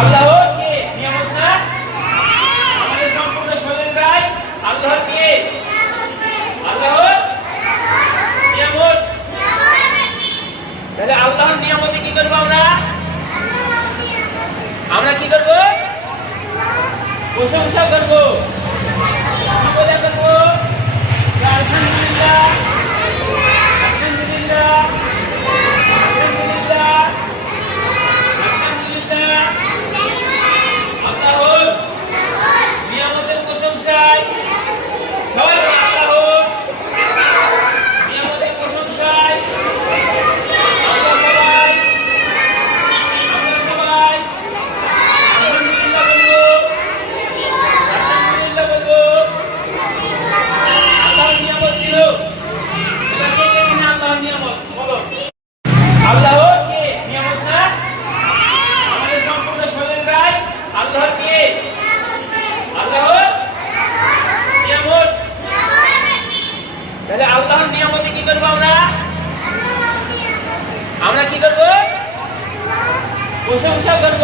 আল্লাহর কে নিয়ামত না আমাদের সম্পূর্ণ শরীর গায় আল্লাহর কে আল্লাহর নিয়ামত। তাহলে আল্লাহর নিয়ামতে কি করব আমরা কি করব প্রশংসা করব কি বলে করব আলহামদুলিল্লাহ আলহামদুলিল্লাহ আলহামদুলিল্লাহ আলহামদুলিল্লাহ আল্লাহর নিয়ামতের প্রশংসায় সবাই আল্লাহর নিয়ামতের প্রশংসায় আমরা সবাই আলহামদুলিল্লাহ বলবো আল্লাহর নিয়ামত ছিল এটা কে কে কিনা আল্লাহর নিয়ামত বলো আল্লাহর কে নিয়ামত না আমাদের সম্পূর্ণ শরীর গায় আল্লাহর কে আল্লাহর নিয়ামত। তাহলে আল্লাহর নিয়ামতে কি করব আমরা কি করব প্রশংসা করব।